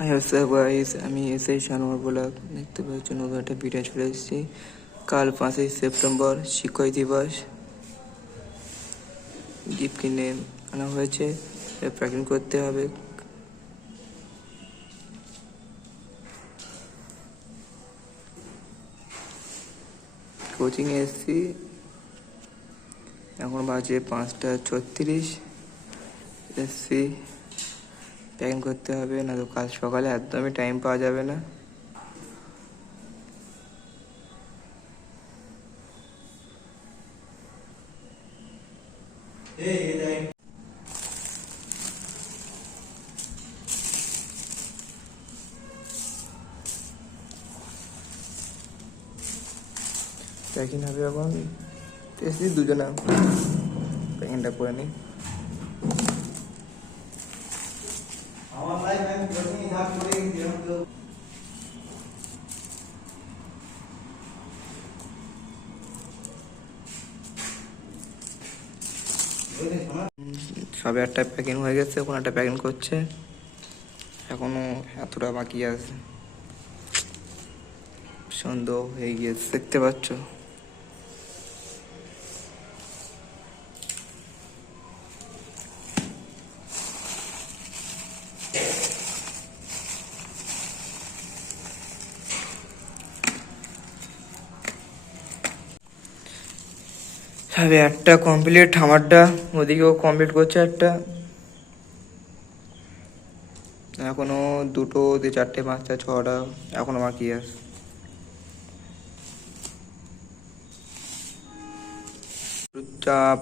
High WhatsApp guys, আমি SI Shanowar blog দেখতে পাচ্ছি। নতুন একটা ভিডিও চলে এসেছি। কাল 5ই সেপ্টেম্বর শিক্ষক দিবস। গিফট কিনে আনা হয়েছে, প্যাকিং করতে হবে। কোচিংয়ে এসেছি, এখন বাজে 5টা 36। এসছি, প্যাকিং করতে হবে, না তো কাল সকালে একদমই টাইম পাওয়া যাবে না। প্যাকিং হবে এখন। এসছি দুজনে, প্যাকিংটা করে নিই। সবে একটা প্যাকিং হয়ে গেছে, এখন একটা প্যাকিং করছে, এখনো এতটা বাকি আছে। সন্দেহ হয়ে গিয়েছে, দেখতে পাচ্ছ। সবে একটা কমপ্লিট, আমারটা ওদিকেও কমপ্লিট করছে একটা। এখনো 2, 3, 4, 5, 6টা এখনো বাকি আছে।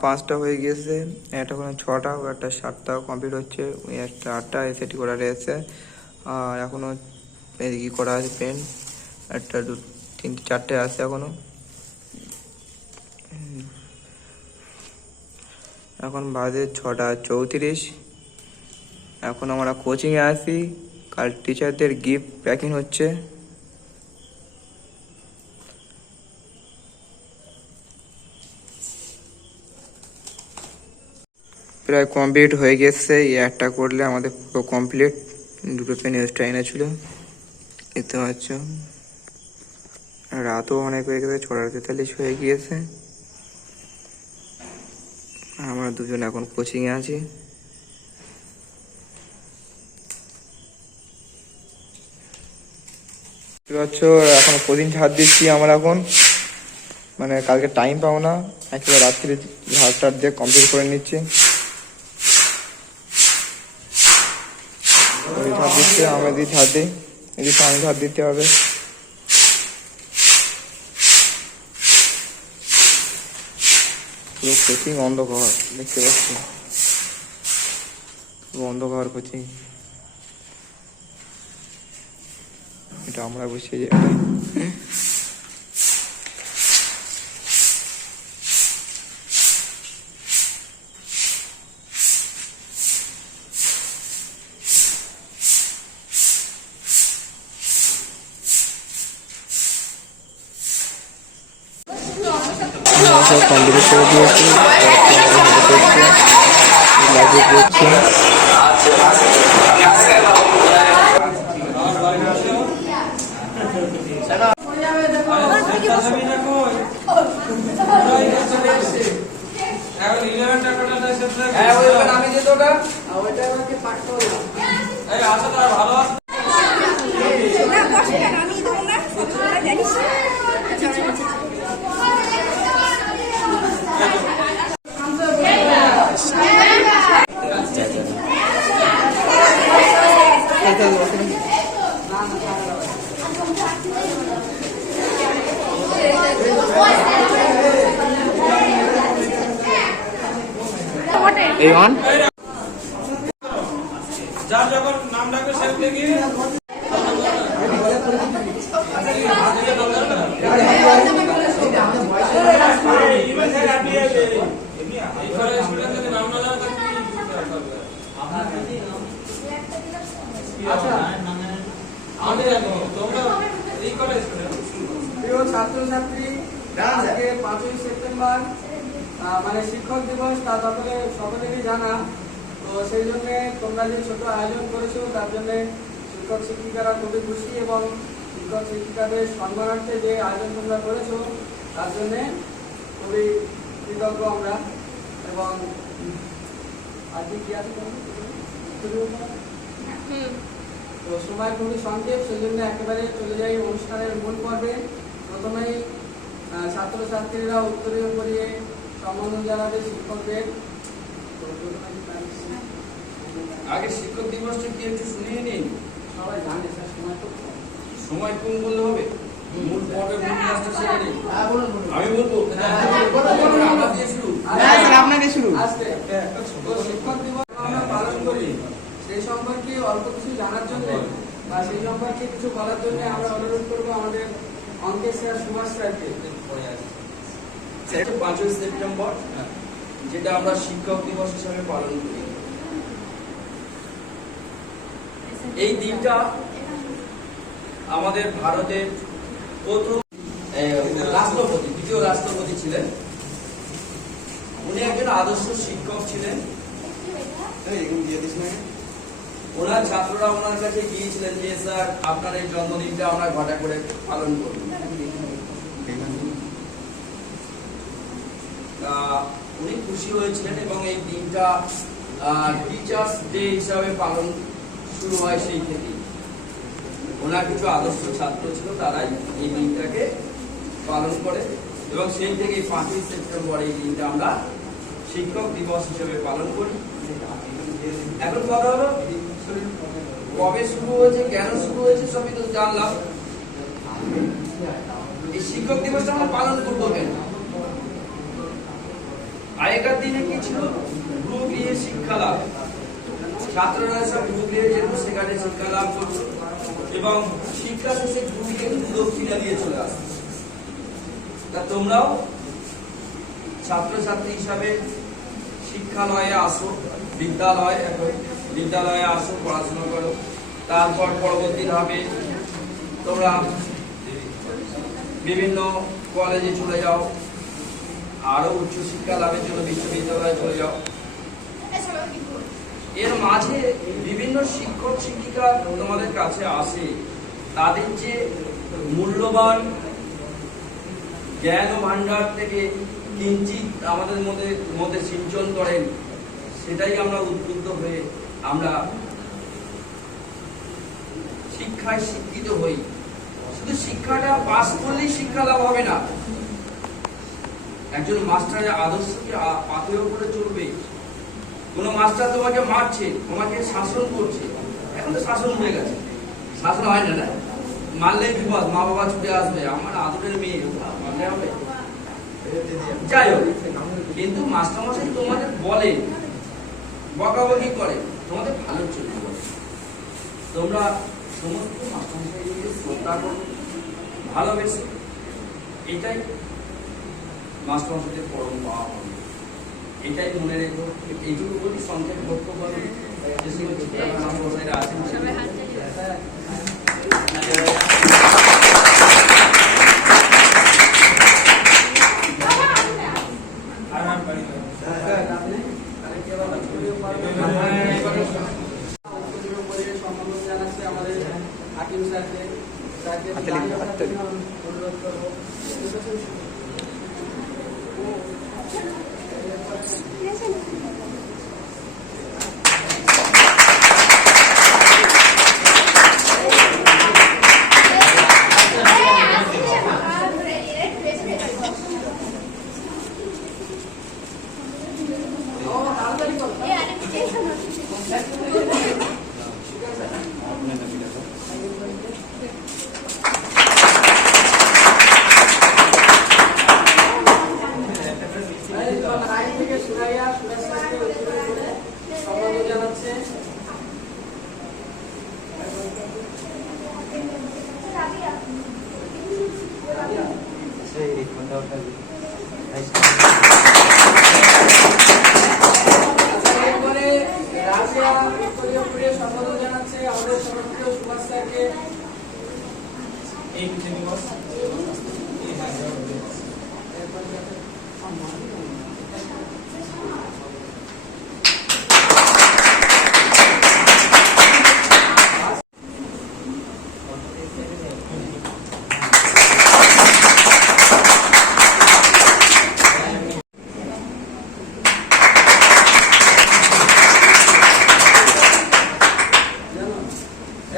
পাঁচটা হয়ে গিয়েছে, একটা কোনো 6টা, একটা 7টাও কমপ্লিট হচ্ছে, ওই একটা 8টা সেটি করা রয়েছে। আর এখনো এদিকে করা আছে পেন, একটা 2, 3, 4টে আছে এখনো। এখন বাজে 6টা 34। এখন আমরা কোচিংয়ে আসি, কাল টিচারদের গিফট প্যাকিং হচ্ছে। প্রায় কমপ্লিট হয়ে গেছে, এই একটা করলে আমাদের পুরো কমপ্লিট। দুটো পেন এক্সট্রা এনেছিল, দেখতে পাচ্ছ। রাতও অনেক হয়ে গেছে, 6টা 43 হয়ে গিয়েছে। আমরা দুজন এখন কোচিংয়ে আছি। দেখতে পাচ্ছ, এখন কোচিং ছাড় দিচ্ছি আমরা এখন, মানে কালকে টাইম পাবো না, একেবারে রাত্রি ঝাড় টাড় দিয়ে কমপ্লিট করে নিচ্ছি। ওই ঝাড় দিচ্ছে, আমরা দিয়ে ঝাড় দিই, এদিকে আমি ঝাড় দিতে হবে। পুরো কোচিং অন্ধকার, দেখতে পাচ্ছি, পুরো অন্ধকার কোচিং। এটা আমরা বসে যে সব কমপ্লিট করে দিয়েছি, লাগিয়ে দিচ্ছি। A1 যার যখন নাম ডাকবে সে দেখি প্রিয় ছাত্রছাত্রী, আজকে 5ই সেপ্টেম্বর মানে শিক্ষক দিবস, তা সকলেরই জানা। তো সেই জন্য তোমরা যে ছোট আয়োজন করেছো, তার জন্য শিক্ষক শিক্ষিকারা খুবই খুশি এবং শিক্ষক শিক্ষিকাদের সম্মানার্থে যে আয়োজন তোমরা করেছো তার জন্যে খুবই কৃতজ্ঞ আমরা। এবং আজকে কি আছে তো সময় খুবই সংক্ষেপ, সেই জন্য একেবারে চলে যাই অনুষ্ঠানের মূল পর্বে। প্রথমেই ছাত্রছাত্রীরা উত্তরীয় করিয়ে সম্বোধন জানাবে শিক্ষকদের। আগে শিক্ষক দিবসটা কি একটু শুনিয়ে নিন। সবাই জানে স্যার, সময় কম বললে হবে। মূল পর্বে মূল ক্লাসটা সেরে নিন। আমি বলবো আমরা দিয়ে শুরু। আপনাকে শুরু। শিক্ষক দিবস আমরা পালন করি, সেই সম্পর্কে অল্প কিছু জানার জন্য বা সেই সম্পর্কে কিছু বলার জন্য আমরা অনুরোধ করবো আমাদের অঙ্কের স্যার সুভাষ স্যারকে। 5ই সেপ্টেম্বর যেটা আমরা শিক্ষক দিবস হিসেবে পালন করি, এই দিনটা আমাদের ভারতের প্রথম রাষ্ট্রপতি, দ্বিতীয় রাষ্ট্রপতি ছিলেন। উনি একজন আদর্শ শিক্ষক ছিলেন। ওনার ছাত্ররা ওনার কাছে গিয়েছিলেন যে স্যার আপনার এই জন্মদিনটা আমরা ঘটা করে পালন করব। উনি খুশি হয়েছিলেন এবং এই দিনটা টিচার্স ডে হিসাবে পালন শুরু হয় সেই থেকেই। ওনার কিছু আদর্শ ছাত্র ছিল, তারাই এই দিনটাকে পালন করে এবং সেই থেকে 5ই সেপ্টেম্বর এই দিনটা আমরা শিক্ষক দিবস হিসেবে পালন করি। এখন কথা হলো কবে শুরু হয়েছে, কেন শুরু হয়েছে সবই তো জানলাম। এই শিক্ষক দিবসটা আমরা পালন করবো কেন? আগেকার দিনে কি ছিল? গ্রুপ নিয়ে শিক্ষা লাভ, ছাত্ররা সব গ্রুপ নিয়ে যেত, সেখানে শিক্ষা লাভ করতো এবং শিক্ষা শেষে গ্রুপকে কিন্তু দক্ষিণা দিয়ে চলে আসতো। তা তোমরাও ছাত্রছাত্রী হিসাবে শিক্ষালয়ে আসো, বিদ্যালয়ে আসো, পড়াশোনা করো। তারপর পরবর্তীভাবে তোমরা বিভিন্ন কলেজে চলে যাও, আরো উচ্চশিক্ষা লাভের জন্য বিশ্ববিদ্যালয়ে চলে যাও। এর মাঝে বিভিন্ন শিক্ষক শিক্ষিকা তোমাদের কাছে আসে, তাদের যে মূল্যবান জ্ঞান ভান্ডার থেকে কিঞ্চিত আমাদের মধ্যে সিঞ্চন করেন, সেটাই আমরা উদ্বুদ্ধ হয়ে আমরা শিক্ষায় শিক্ষিত হই। শুধু শিক্ষাটা পাস করলেই শিক্ষা লাভ হবে না। একজন মাস্টারের আদর্শকে পাথেয় করে চলবে। কোন মাস্টার তোমাকে মারছে, তোমাকে শাসন করছে, এখন তো শাসন হয়ে গেছে, শাসন হয় না, না মারলেই বিপদ, মা বাবা ছুটে আসবে, আমার আদরের মেয়ে মারলে হবে। যাই হোক, কিন্তু মাস্টারমশাই তোমাদের বলে, বকাবকি করে, তোমাদের ভালোর জন্য বলে। তোমরা সমস্ত মাস্টারমশাইকে শ্রদ্ধা করো, ভালোবেসে, এটাই মাস্টারমশাইদের পরম পাওয়া হবে। এটাই মনে রেখো। এইটুকু বলি, সংক্ষেপ বক্তব্য মাস্টারমশাইরা আছেন। সম্বোধন জানাচ্ছি আমাদের হাকিম স্যারকে। অনুরোধ করবো। সম্বোধন জানাচ্ছে আমাদের সর্বপ্রিয় সুভাষ স্যারকে। এই দিবস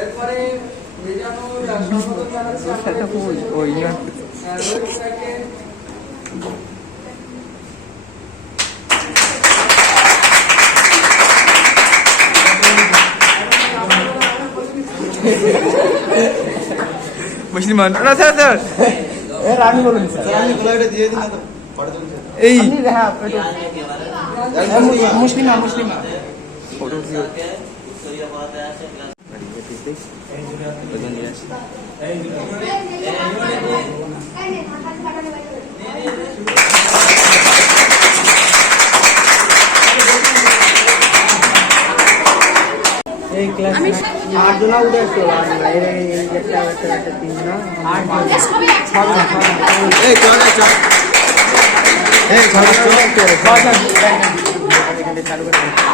এরপরে মিজানুর স্বাগত জানাচ্ছি সেটা আমাদের ওই রোহিত স্যারকে। মুসলিমান না স্যার স্যার আমি বলুন স্যার এই হ্যাঁ মুসলিমা মুসলিমা ফটো এই ক্লাস 8 জন উঠে আসতো একটা তিন না 8 জন এই চল চল এই চল চল চালু করে চল